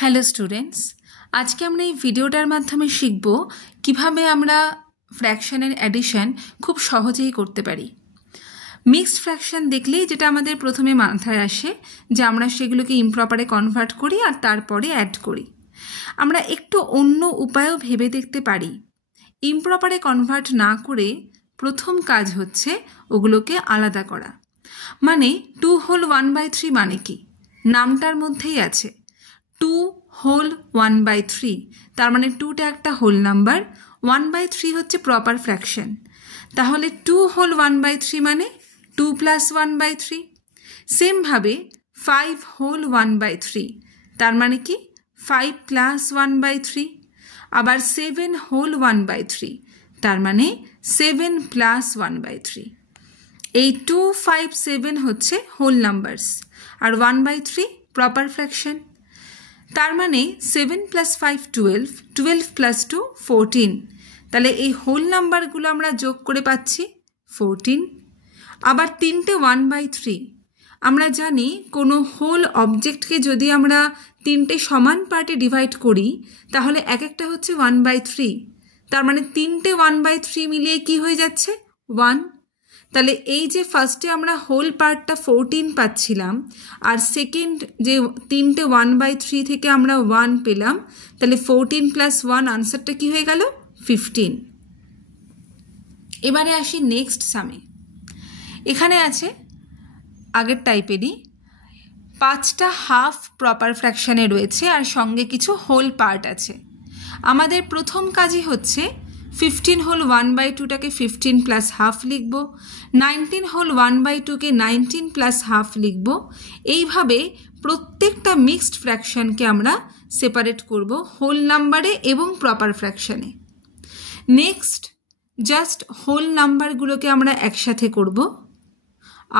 Hello students, আজকে আমরা এই ভিডিওটার মাধ্যমে শিখব কিভাবে আমরা ফ্র্যাকশনের অ্যাডিশন খুব সহজেই করতে পারি। মিক্সড ফ্র্যাকশন দেখলেই যেটা আমাদের প্রথমে মাথায় আসে যে আমরা সেগুলোকে ইমপ্রপারে কনভার্ট করি আর তারপরে অ্যাড করি। আমরা একটু অন্য উপায়ও ভেবে দেখতে পারি। ইমপ্রপারে কনভার্ট না করে প্রথম কাজ হচ্ছে ওগুলোকে আলাদা করা। মানে 2 হোল 1/3 মানে কি? নামটার মধ্যেই আছে 2 হোল 1/3, তার মানে 2টা একটা হোল নাম্বার, 1/3 হচ্ছে প্রপার ফ্র্যাকশন। তাহলে 2 হোল 1/3 মানে 2 প্লাস 1/3। সেমভাবে 5 হোল 1/3, তার মানে কি 5 প্লাস 1/3। আবার 7 হোল 1/3, তার মানে 7 প্লাস 1/3। এই 2, 5, 7 হচ্ছে হোল নাম্বারস আর 1/3 প্রপার ফ্র্যাকশন। তার মানে 7 প্লাস 5 12, 12 প্লাস 2 14। তাহলে এই হোল নাম্বারগুলো আমরা যোগ করে পাচ্ছি 14। আবার 3টে 1/3। আমরা জানি কোনো হোল অবজেক্টকে যদি আমরা 3টে সমান পার্টে ডিভাইড করি তাহলে এক একটা হচ্ছে 1/3। তার মানে 3টে 1/3 মিলিয়ে কি হয়ে যাচ্ছে 1। তাহলে এই যে ফার্স্টে আমরা হোল পার্টটা 14 পাচ্ছিলাম আর সেকেন্ড যে 3টে 1/3 থেকে আমরা 1 পেলাম, তাহলে 14 প্লাস 1 আনসারটা কি হয়ে গেল 15। এবারে আসি নেক্সট সামে। এখানে আছে আগের টাইপেরই 5টা হাফ প্রপার ফ্র্যাকশনে রয়েছে আর সঙ্গে কিছু হোল পার্ট আছে। আমাদের প্রথম কাজই হচ্ছে 15 হোল 1/2টাকে 15 প্লাস হাফ লিখব, 19 হোল 1/2কে 19 প্লাস হাফ লিখব। এইভাবে প্রত্যেকটা মিক্সড ফ্র্যাকশনকে আমরা সেপারেট করব হোল নাম্বারে এবং প্রপার ফ্র্যাকশনে। নেক্সট জাস্ট হোল নাম্বারগুলোকে আমরা একসাথে করব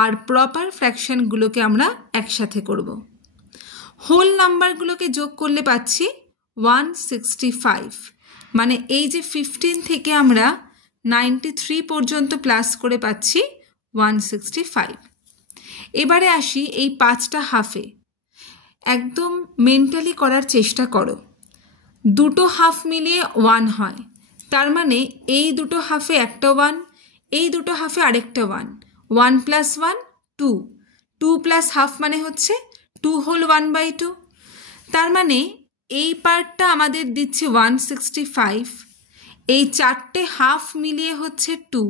আর প্রপার ফ্র্যাকশনগুলোকে আমরা একসাথে করব। হোল নাম্বারগুলোকে যোগ করলে পাচ্ছি 165। মানে এই যে 15 থেকে আমরা 93 পর্যন্ত প্লাস করে পাচ্ছি 165। এবারে আসি এই 5টা হাফে। একদম মেন্টালি করার চেষ্টা করো। দুটো হাফ মিলিয়ে 1 হয়, তার মানে এই দুটো হাফে একটা 1, এই দুটো হাফে আরেকটা 1, 1 প্লাস 1 2, 2 প্লাস হাফ মানে হচ্ছে 2 হোল 1/2। তার মানে এই পার্টটা আমাদের দিচ্ছে 165, এই 4টে হাফ মিলিয়ে হচ্ছে 2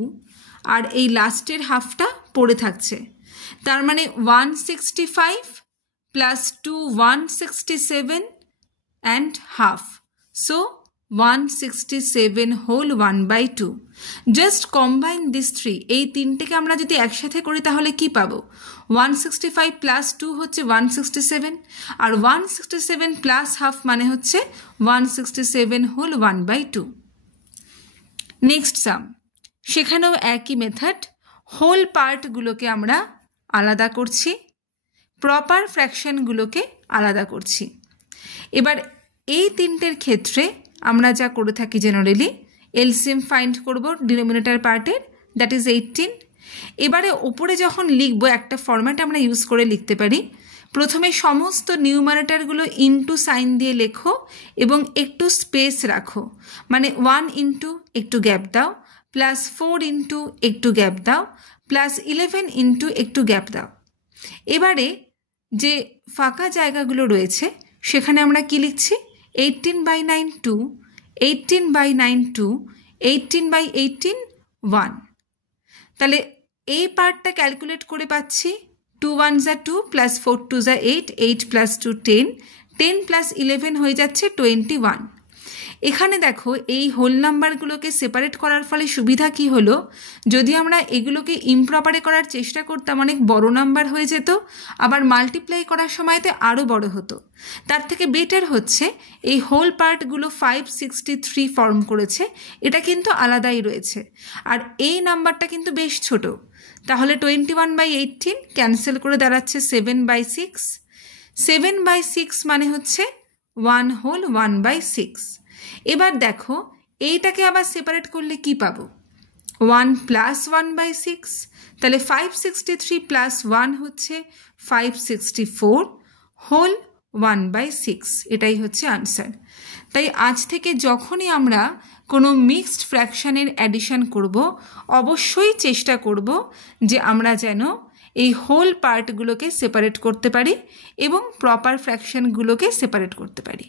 আর এই লাস্টের হাফটা পড়ে থাকছে। তার মানে 165 plus 2 167 and half, so 167 whole 1/2। Just combine this 3। এই তিনটেকে আমরা যদি একসাথে করি তাহলে কি পাবো? 165 প্লাস 2 হচ্ছে 167 আর 167 প্লাস হাফ মানে হচ্ছে 167 হোল 1/2। নেক্সট সাম, সেখানেও একই মেথড। হোল পার্টগুলোকে আমরা আলাদা করছি, প্রপার ফ্র্যাকশনগুলোকে আলাদা করছি। এবার এই তিনটের ক্ষেত্রে আমরা যা করে থাকি জেনারেলি এলসিএম ফাইন্ড করব ডিনোমিনেটর পার্টের, দ্যাট ইজ 18। এবারে ওপরে যখন লিখবো একটা ফরম্যাট আমরা ইউজ করে লিখতে পারি। প্রথমে সমস্ত নিউমারেটরগুলো ইনটু সাইন দিয়ে লেখো এবং একটু স্পেস রাখো। মানে 1 ইন্টু একটু গ্যাপ দাও, প্লাস 4 ইন্টু একটু গ্যাপ দাও, প্লাস 11 ইন্টু একটু গ্যাপ দাও। এবারে যে ফাঁকা জায়গাগুলো রয়েছে সেখানে আমরা কি লিখছি? 18/9 2, 18/9 2, 18/18 1। তাহলে এই পার্টটা ক্যালকুলেট করে পাচ্ছি 2 1 যা 2 প্লাস 4 2 যা 8, 8 প্লাস 2 10, 10 প্লাস 11 হয়ে যাচ্ছে 21। এখানে দেখো এই হোল নাম্বারগুলোকে সেপারেট করার ফলে সুবিধা কি হলো? যদি আমরা এগুলোকে ইমপ্রপারে করার চেষ্টা করতাম অনেক বড় নাম্বার হয়ে যেত, আবার মাল্টিপ্লাই করার সময়তে আরও বড় হতো। তার থেকে বেটার হচ্ছে এই হোল পার্টগুলো 563 ফর্ম করেছে, এটা কিন্তু আলাদাই রয়েছে আর এই নাম্বারটা কিন্তু বেশ ছোট। তাহলে 21/18 ক্যান্সেল করে দাঁড়াচ্ছে 7/6। 7/6 মানে হচ্ছে 1 হোল 1/6। এবার দেখো এইটাকে আবার সেপারেট করলে কি পাবো? 1 প্লাস 1/6। তাহলে 563 প্লাস 1 হচ্ছে 564 হোল 1/6, এটাই হচ্ছে আনসার। তাই আজ থেকে যখনই আমরা কোনো মিক্সড ফ্র্যাকশানের অ্যাডিশন করব, অবশ্যই চেষ্টা করব যে আমরা যেন এই হোল পার্টগুলোকে সেপারেট করতে পারি এবং প্রপার ফ্র্যাকশানগুলোকে সেপারেট করতে পারি।